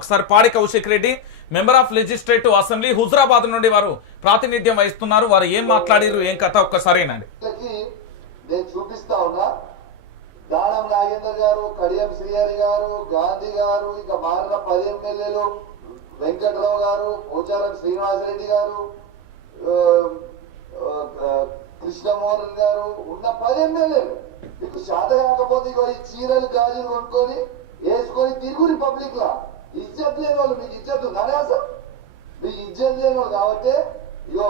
ఒకసారి Padi Kaushik Reddy member of legislative assembly Huzurabad నుండి వారు ప్రాతినిధ్యం వహిస్తున్నారు. వారు ఏం మాట్లాడారు ఏం కథ ఒక్కసారేనండి నేను చూపిస్తా ఉన్నా దానం నాగేందర్ గారు కడియం శ్రీహరి గారు గాంధీ గారు ఇంకా మారిన పది ఎమ్మెల్యేలు వెంకట్రావు గారు పోచారం శ్రీనివాసరెడ్డి గారు కృష్ణమోహన్ గారు ఉన్న పది ఎమ్మెల్యేలు. మీకు శాత కాకపోతే ఇక ఈ చీరలు గాజులు కొనుక్కొని వేసుకొని తిరుగురి పబ్లిక్ లా ఇజ్జత్ లేని వాళ్ళు మీకు ఇజ్జత్ ఉందా అసలు? మీ ఇజ్జత్ లేని వాళ్ళు కాబట్టి ఇగో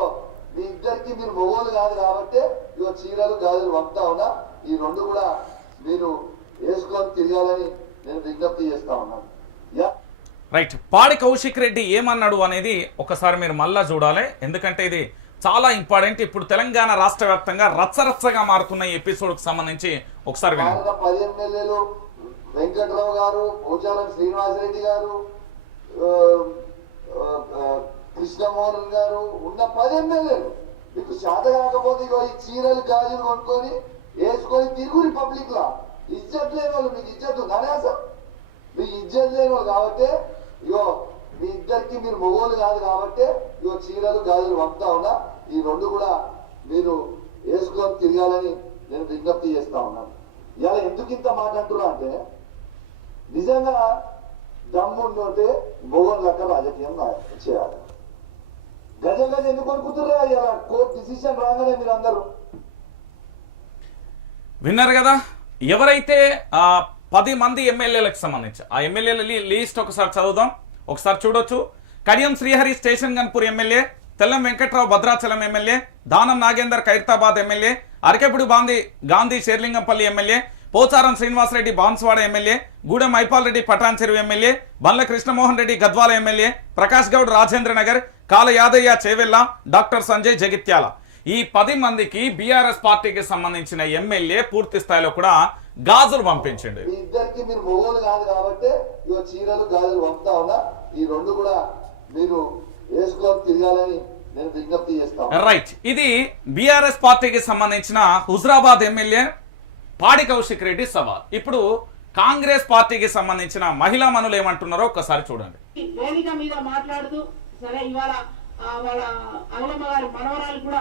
మీ ఇద్దరికి మీరు మొగోలు కాదు కాబట్టి ఇగో చీరలు గాజులు పంపుతా ఉన్నా ఈ రెండు కూడా మీరు వేసుకొని తిరగాలని నేను విజ్ఞప్తి చేస్తా ఉన్నాను. యా. రైట్. పాడి కౌశిక్ రెడ్డి ఏమన్నాడు అనేది ఒకసారి మీరు మళ్ళా చూడాలి. ఎందుకంటే ఇది చాలా ఇంపార్టెంట్. ఇప్పుడు తెలంగాణ రాష్ట్ర వ్యాప్తంగా రచ్చరచ్చగా మారుతున్న ఎపిసోడ్కి సంబంధించి ఒకసారి వినండి వెంకట్రావు గారు పోచారం శ్రీనివాసరెడ్డి గారు కృష్ణమోహన్ గారు ఉన్న పది ఎమ్మెల్యేలు. మీకు శాత కాకపోతే ఇగో ఈ చీరలు గాజులు కొనుక్కొని వేసుకొని తిరుగురి పబ్లిక్ లా. ఇజ్జత్ లేని వాళ్ళు మీకు ఇజ్జత్ ఉందా? అసలు. మీ ఇజ్జత్ లేని వాళ్ళు కాబట్టి ఇగో మీ ఇద్దరికి మీరు మొగోలు కాదు కాబట్టి ఇగో చీరలు గాజులు పంపుతా ఉన్నా. ఈ రెండు కూడా మీరు వేసుకొని తిరగాలని నేను విజ్ఞప్తి చేస్తా ఉన్నాను ఇలా ఎందుకు ఇంత మాట అంటున్నా అంటే నిజంగా దమ్ముంటే మొగోలు లెక్క రాజకీయం చేయాలి. గజ గజ ఎందుకు కొనుక్కుతుర్రా అయ్యా కోర్టు డిసిషన్ రాగానే మీరు అందరూ విన్నారు కదా? ఎవరైతే ఆ పది మంది ఎమ్మెల్యేలకు సంబంధించి ఆ ఎమ్మెల్యేల లిస్ట్ ఒకసారి చదువుదాం. ఒకసారి చూడొచ్చు. Kadiyam Srihari station Ghanpur MLA Tellam Venkatrao Bhadrachalam MLA Danam Nagender Khairatabad MLA Arekapudi బాంది Gandhi Serilingampally MLA Pocharam Srinivasreddy Banswada MLA Gudem Mahipal Reddy Patan Cheruvu MLA Bandla Krishnamohan Reddy Gadwal MLA Prakash Goud Rajendra Nagar Kale Yadaiah Chevella doctor Sanjay Jagtial. ఈ పది మందికి BRS పార్టీకి సంబంధించిన MLA పూర్తి స్థాయిలో కూడా గాజులు పంపించండి. ఇద్దరికి మీరు మొగోలు కాదు కాబట్టి చీరలు గాజులు పంపుతా ఉన్నా. ఈ రెండు కూడా మీరు వేసుకొని తిరగాలని. రైట్. ఇది బీఆర్ఎస్ పార్టీకి సంబంధించిన హుజరాబాద్ ఎమ్మెల్యే పాడి కౌశిక్ రెడ్డి సవాల్. ఇప్పుడు కాంగ్రెస్ పార్టీకి సంబంధించిన మహిళా మనులు ఏమంటున్నారో ఒక్కసారి చూడండి. వేదిక మీద మాట్లాడుతూ సరే ఇవాళ వాళ్ళ అమలమ్మ గారి మనవరాలు కూడా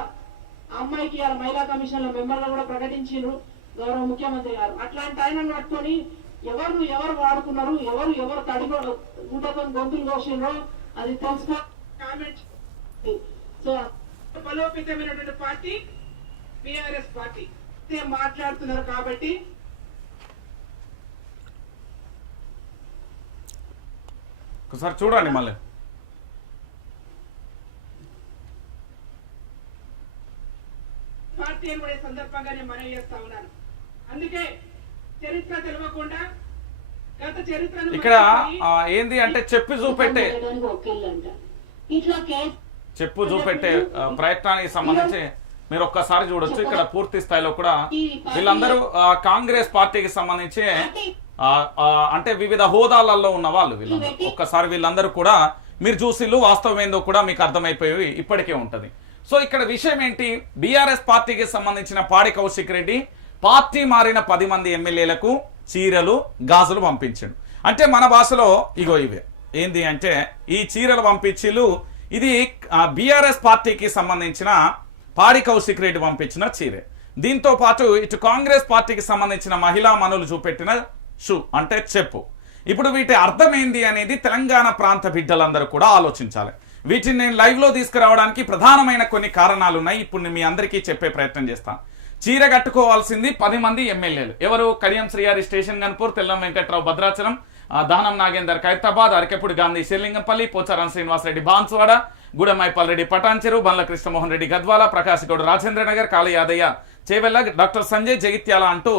అమ్మాయికి ఇవాళ మహిళా కమిషన్లో మెంబర్గా కూడా ప్రకటించారు గౌరవ ముఖ్యమంత్రి గారు. అట్లాంటి ఆయనను పట్టుకొని ఎవరు ఎవరు వాడుకున్నారు ఎవరు ఎవరు తడిగో గుండెతో గొంతులు కోసిండ్రో అది తెలుసుకో. కామెంట్ సో బలోపేతమైనటువంటి పార్టీ బిఆర్ఎస్ పార్టీ. ఇదే మాట్లాడుతున్నారు కాబట్టి ఒకసారి చూడండి మళ్ళీ. పార్టీ అని సందర్భంగా నేను మనవి చేస్తా ఉన్నాను. అందుకే చరిత్ర తెలియకుండా గత చరిత్రను ఇక్కడ ఏంది అంటే చెప్పి చూపెట్టే. చెప్పు చూపెట్టే ప్రయత్నానికి సంబంధించి మీరు ఒక్కసారి చూడొచ్చు. ఇక్కడ పూర్తి స్థాయిలో కూడా వీళ్ళందరూ కాంగ్రెస్ పార్టీకి సంబంధించి అంటే వివిధ హోదాలలో ఉన్న వాళ్ళు వీళ్ళందరూ. ఒక్కసారి వీళ్ళందరూ కూడా మీరు చూసిల్లు వాస్తవం ఏందో కూడా మీకు అర్థమైపోయి ఇప్పటికే ఉంటది. సో ఇక్కడ విషయం ఏంటి? బీఆర్ఎస్ పార్టీకి సంబంధించిన పాడి కౌశిక్ రెడ్డి పార్టీ మారిన పది మంది ఎమ్మెల్యేలకు చీరలు గాజులు పంపించాడు. అంటే మన భాషలో ఇగో ఇవే. ఏంది అంటే ఈ చీరలు పంపించిలు ఇది బీఆర్ఎస్ పార్టీకి సంబంధించిన పాడి కౌశిక్ రెడ్డి పంపించిన చీరే. దీంతో పాటు ఇటు కాంగ్రెస్ పార్టీకి సంబంధించిన మహిళా మనులు చూపెట్టిన షూ అంటే చెప్పు. ఇప్పుడు వీటి అర్థం ఏంది అనేది తెలంగాణ ప్రాంత బిడ్డలందరూ కూడా ఆలోచించాలి. వీటిని నేను లైవ్లో తీసుకురావడానికి ప్రధానమైన కొన్ని కారణాలు ఉన్నాయి ఇప్పుడు మీ అందరికీ చెప్పే ప్రయత్నం చేస్తాను చీర కట్టుకోవాల్సింది పది మంది ఎమ్మెల్యేలు. ఎవరు? కడియం శ్రీహారి స్టేషన్ గన్పూర్ తెల్లం వెంకట్రావు భద్రాచలం దానం నాగేందర్ ఖైరతాబాద్ అరకెప్పుడు గాంధీ శ్రీలింగంపల్లి పోచారం శ్రీనివాసరెడ్డి బాన్సువాడ గూడెమైపాల్ రెడ్డి పటాన్చెరు బండ్ల కృష్ణమోహన్ రెడ్డి గద్వాల ప్రకాశ్ గౌడ్ రాజేంద్ర నగర్ కాళయాదయ్య చేవెల్ల డాక్టర్ సంజయ్ జగిత్యాల అంటూ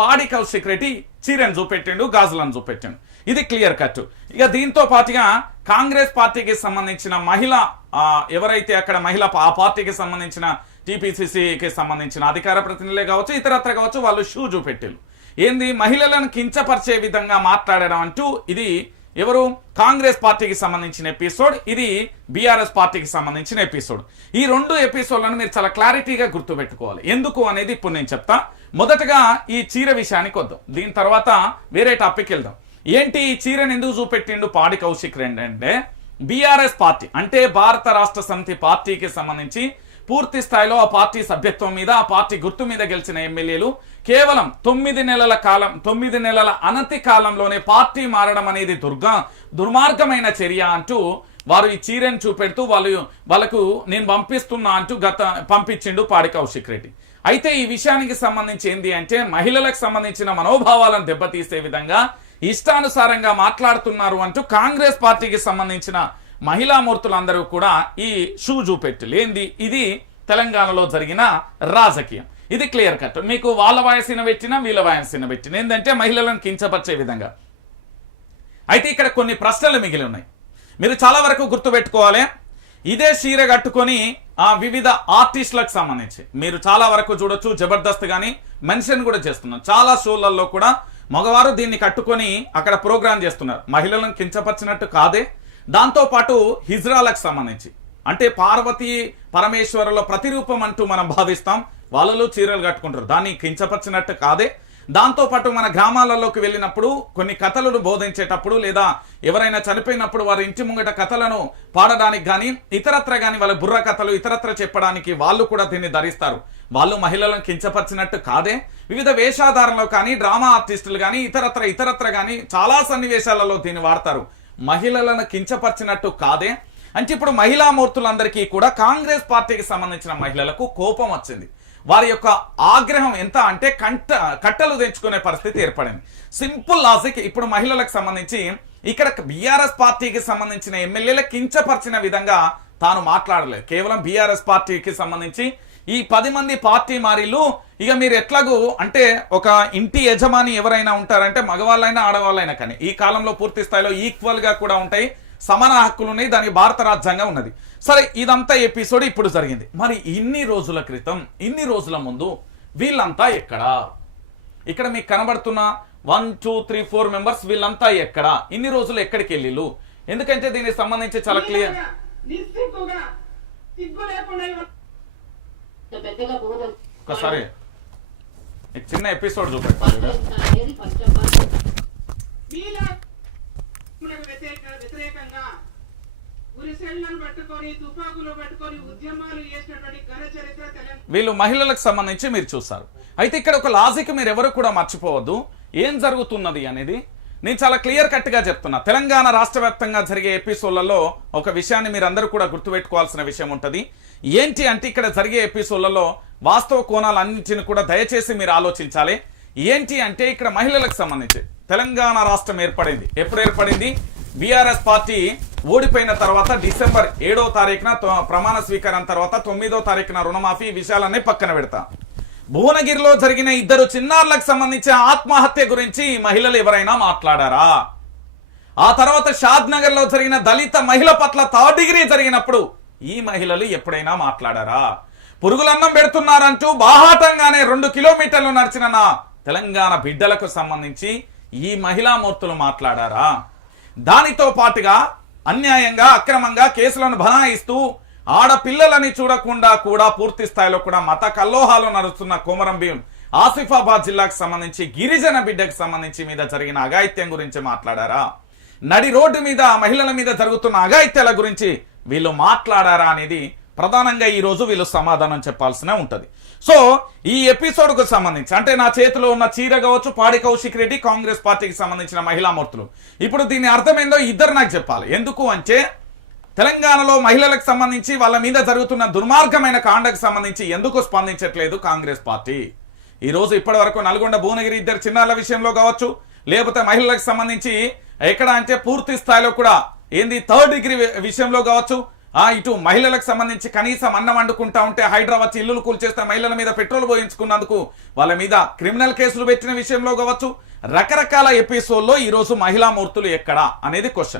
పాడి కౌశిక్ రెడ్డి చీరను చూపెట్టిండు గాజులను చూపెట్టిండు. ఇది క్లియర్ కట్. ఇక దీంతో పాటుగా కాంగ్రెస్ పార్టీకి సంబంధించిన మహిళ ఎవరైతే అక్కడ మహిళ ఆ పార్టీకి సంబంధించిన టీపీసీసీకి సంబంధించిన అధికార ప్రతినిధులే కావచ్చు ఇతరత్ర కావచ్చు వాళ్ళు షూ చూపెట్టారు ఏంది? మహిళలను కించపరిచే విధంగా మాట్లాడడం అంటూ ఇది ఎవరు? కాంగ్రెస్ పార్టీకి సంబంధించిన ఎపిసోడ్. ఇది బీఆర్ఎస్ పార్టీకి సంబంధించిన ఎపిసోడ్. ఈ రెండు ఎపిసోడ్లను మీరు చాలా క్లారిటీగా గుర్తుపెట్టుకోవాలి. ఎందుకు అనేది ఇప్పుడు నేను చెప్తా. మొదటగా ఈ చీర విషయానికి వద్దాం. దీని తర్వాత వేరే టాపిక్ వెళ్దాం. ఏంటి ఈ చీరను ఎందుకు చూపెట్టిండు పాడి కౌశిక్ రెండంటే బీఆర్ఎస్ పార్టీ అంటే భారత రాష్ట్ర సమితి పార్టీకి సంబంధించి పూర్తి స్థాయిలో ఆ పార్టీ సభ్యత్వం మీద ఆ పార్టీ గుర్తు మీద గెలిచిన ఎమ్మెల్యేలు కేవలం తొమ్మిది నెలల కాలం తొమ్మిది నెలల అనతి కాలంలోనే పార్టీ మారడం అనేది దుర్గా దుర్మార్గమైన చర్య అంటూ వారు ఈ చీరను చూపెడుతూ వాళ్ళు వాళ్ళకు నేను పంపిస్తున్నా అంటూ గత పంపించిండు పాడి కౌశిక్ రెడ్డి. అయితే ఈ విషయానికి సంబంధించి ఏంది అంటే మహిళలకు సంబంధించిన మనోభావాలను దెబ్బతీసే విధంగా ఇష్టానుసారంగా మాట్లాడుతున్నారు అంటూ కాంగ్రెస్ పార్టీకి సంబంధించిన మహిళా మూర్తులందరూ కూడా ఈ షూ చూపెట్టు లేంది. ఇది తెలంగాణలో జరిగిన రాజకీయం. ఇది క్లియర్ కట్. మీకు వాళ్ళ వయసున పెట్టినా వీళ్ళ వయసున పెట్టిన. ఏంటంటే మహిళలను కించపరిచే విధంగా. అయితే ఇక్కడ కొన్ని ప్రశ్నలు మిగిలి ఉన్నాయి. మీరు చాలా వరకు గుర్తుపెట్టుకోవాలి ఇదే చీర కట్టుకొని ఆ వివిధ ఆర్టిస్టులకు సంబంధించి. మీరు చాలా వరకు చూడొచ్చు జబర్దస్త్ కానీ మెన్షన్ కూడా చేస్తున్నారు. చాలా షోలలో కూడా మగవారు దీన్ని కట్టుకొని అక్కడ ప్రోగ్రామ్ చేస్తున్నారు. మహిళలను కించపరిచినట్టు కాదే. దాంతోపాటు హిజ్రాలకు సంబంధించి. అంటే పార్వతీ పరమేశ్వరుల ప్రతిరూపం అంటూ మనం భావిస్తాం. వాళ్ళలో చీరలు కట్టుకుంటారు. దాన్ని కించపరిచినట్టు కాదే. దాంతోపాటు మన గ్రామాలలోకి వెళ్ళినప్పుడు కొన్ని కథలను బోధించేటప్పుడు లేదా ఎవరైనా చనిపోయినప్పుడు వారి ఇంటి ముంగట కథలను పాడడానికి కానీ ఇతరత్ర కానీ వాళ్ళ బుర్ర కథలు ఇతరత్ర చెప్పడానికి వాళ్ళు కూడా దీన్ని ధరిస్తారు. వాళ్ళు మహిళలను కించపరిచినట్టు కాదే. వివిధ వేషాధారంలో కానీ డ్రామా ఆర్టిస్టులు కానీ ఇతరత్ర ఇతరత్ర కానీ చాలా సన్నివేశాలలో దీన్ని వాడతారు. మహిళలను కించపరిచినట్టు కాదే అంటే ఇప్పుడు మహిళా మూర్తులందరికీ కూడా కాంగ్రెస్ పార్టీకి సంబంధించిన మహిళలకు కోపం వచ్చింది. వారి యొక్క ఆగ్రహం ఎంత అంటే కంట కట్టలు తెంచుకునే పరిస్థితి ఏర్పడింది. సింపుల్ లాజిక్ ఇప్పుడు మహిళలకు సంబంధించి ఇక్కడ బీఆర్ఎస్ పార్టీకి సంబంధించిన ఎమ్మెల్యేలు కించపరిచిన విధంగా తాను మాట్లాడలేదు. కేవలం బీఆర్ఎస్ పార్టీకి సంబంధించి ఈ పది మంది పార్టీ మారిలు ఇక మీరు ఎట్లాగూ అంటే ఒక ఇంటి యజమాని ఎవరైనా ఉంటారంటే మగవాళ్ళైనా ఆడవాళ్ళైనా కానీ ఈ కాలంలో పూర్తి స్థాయిలో ఈక్వల్గా కూడా ఉంటాయి సమాన హక్కులు ఉన్నాయి దానికి భారత రాజ్యాంగం ఉన్నది. సరే ఇదంతా ఎపిసోడ్ ఇప్పుడు జరిగింది. మరి ఇన్ని రోజుల క్రితం ఇన్ని రోజుల ముందు వీళ్ళంతా ఎక్కడా? ఇక్కడ మీకు కనబడుతున్న one two three four members వీళ్ళంతా ఎక్కడ? ఇన్ని రోజులు ఎక్కడికి వెళ్ళిళ్ళు? ఎందుకంటే దీనికి సంబంధించి చాలా క్లియర్ ఒకసారి మీకు చిన్న ఎపిసోడ్ చూపెట్టాలి అనేది ఫస్ట్ ఆఫ్ ఆల్ మీలకు వ్యతిరేక వ్యతిరేకంగా గురిసెళ్ళను పట్టుకొని తుపాకులు పట్టుకొని ఉద్యమాలు చేసినటువంటి ఘన చరిత్ర తెలంగాణ వీళ్ళు మహిళలకు సంబంధించి మీరు చూస్తారు. అయితే ఇక్కడ ఒక లాజిక్ మీరు ఎవరు కూడా మర్చిపోవద్దు. ఏం జరుగుతున్నది అనేది నేను చాలా క్లియర్ కట్గా చెప్తున్నా. తెలంగాణ రాష్ట్ర వ్యాప్తంగా జరిగే ఎపిసోడ్లలో ఒక విషయాన్ని మీరందరూ కూడా గుర్తుపెట్టుకోవాల్సిన విషయం ఉంటుంది. ఏంటి అంటే ఇక్కడ జరిగే ఎపిసోడ్లలో వాస్తవ కోణాలు అన్నింటిని కూడా దయచేసి మీరు ఆలోచించాలి. ఏంటి అంటే ఇక్కడ మహిళలకు సంబంధించి తెలంగాణ రాష్ట్రం ఏర్పడింది. ఎప్పుడు ఏర్పడింది? బీఆర్ఎస్ పార్టీ ఓడిపోయిన తర్వాత డిసెంబర్ ఏడో తారీఖున ప్రమాణ స్వీకారం తర్వాత తొమ్మిదో తారీఖున రుణమాఫీ విషయాలన్నీ పక్కన పెడతా. భువనగిరిలో జరిగిన ఇద్దరు చిన్నారులకు సంబంధించిన ఆత్మహత్య గురించి మహిళలు ఎవరైనా మాట్లాడారా? ఆ తర్వాత షాద్ నగర్లో జరిగిన దళిత మహిళ పట్ల థర్డ్ డిగ్రీ జరిగినప్పుడు ఈ మహిళలు ఎప్పుడైనా మాట్లాడారా? పురుగులన్నం పెడుతున్నారంటూ బాహాటంగానే రెండు కిలోమీటర్లు నడిచిన నా తెలంగాణ బిడ్డలకు సంబంధించి ఈ మహిళామూర్తులు మాట్లాడారా? దానితో పాటుగా అన్యాయంగా అక్రమంగా కేసులను బనాయిస్తూ ఆడపిల్లలని చూడకుండా కూడా పూర్తి స్థాయిలో కూడా మత కల్లోహాలు నడుస్తున్న కోమరం భీం ఆసిఫాబాద్ జిల్లాకు సంబంధించి గిరిజన బిడ్డకు సంబంధించి మీద జరిగిన అఘాయిత్యం గురించి మాట్లాడారా? నడి రోడ్డు మీద మహిళల మీద జరుగుతున్న అఘాయిత్యాల గురించి వీళ్ళు మాట్లాడారా అనేది ప్రధానంగా ఈ రోజు వీళ్ళు సమాధానం చెప్పాల్సిన ఉంటుంది. సో ఈ ఎపిసోడ్కు సంబంధించి అంటే నా చేతిలో ఉన్న చీర కావచ్చు పాడి కౌశిక్ రెడ్డి కాంగ్రెస్ పార్టీకి సంబంధించిన మహిళా మూర్తులు. ఇప్పుడు దీని అర్థమైందో ఇద్దరు నాకు చెప్పాలి. ఎందుకు అంటే తెలంగాణలో మహిళలకు సంబంధించి వాళ్ళ మీద జరుగుతున్న దుర్మార్గమైన కాండకు సంబంధించి ఎందుకు స్పందించట్లేదు కాంగ్రెస్ పార్టీ? ఈరోజు ఇప్పటి వరకు నల్గొండ భువనగిరి ఇద్దరు చిన్నారుల విషయంలో కావచ్చు లేకపోతే మహిళలకు సంబంధించి ఎక్కడ అంటే పూర్తి స్థాయిలో కూడా ఏంది థర్డ్ డిగ్రీ విషయంలో కావచ్చు ఆ ఇటు మహిళలకు సంబంధించి కనీసం అన్నం వండుకుంటా ఉంటే హైదరాబాద్ ఇల్లులు కూల్చేస్తే మహిళల మీద పెట్రోల్ పోయించుకున్నందుకు వాళ్ళ మీద క్రిమినల్ కేసులు పెట్టిన విషయంలో కావచ్చు రకరకాల ఎపిసోడ్లో ఈ రోజు మహిళా మూర్తులు ఎక్కడా అనేది క్వశ్చన్.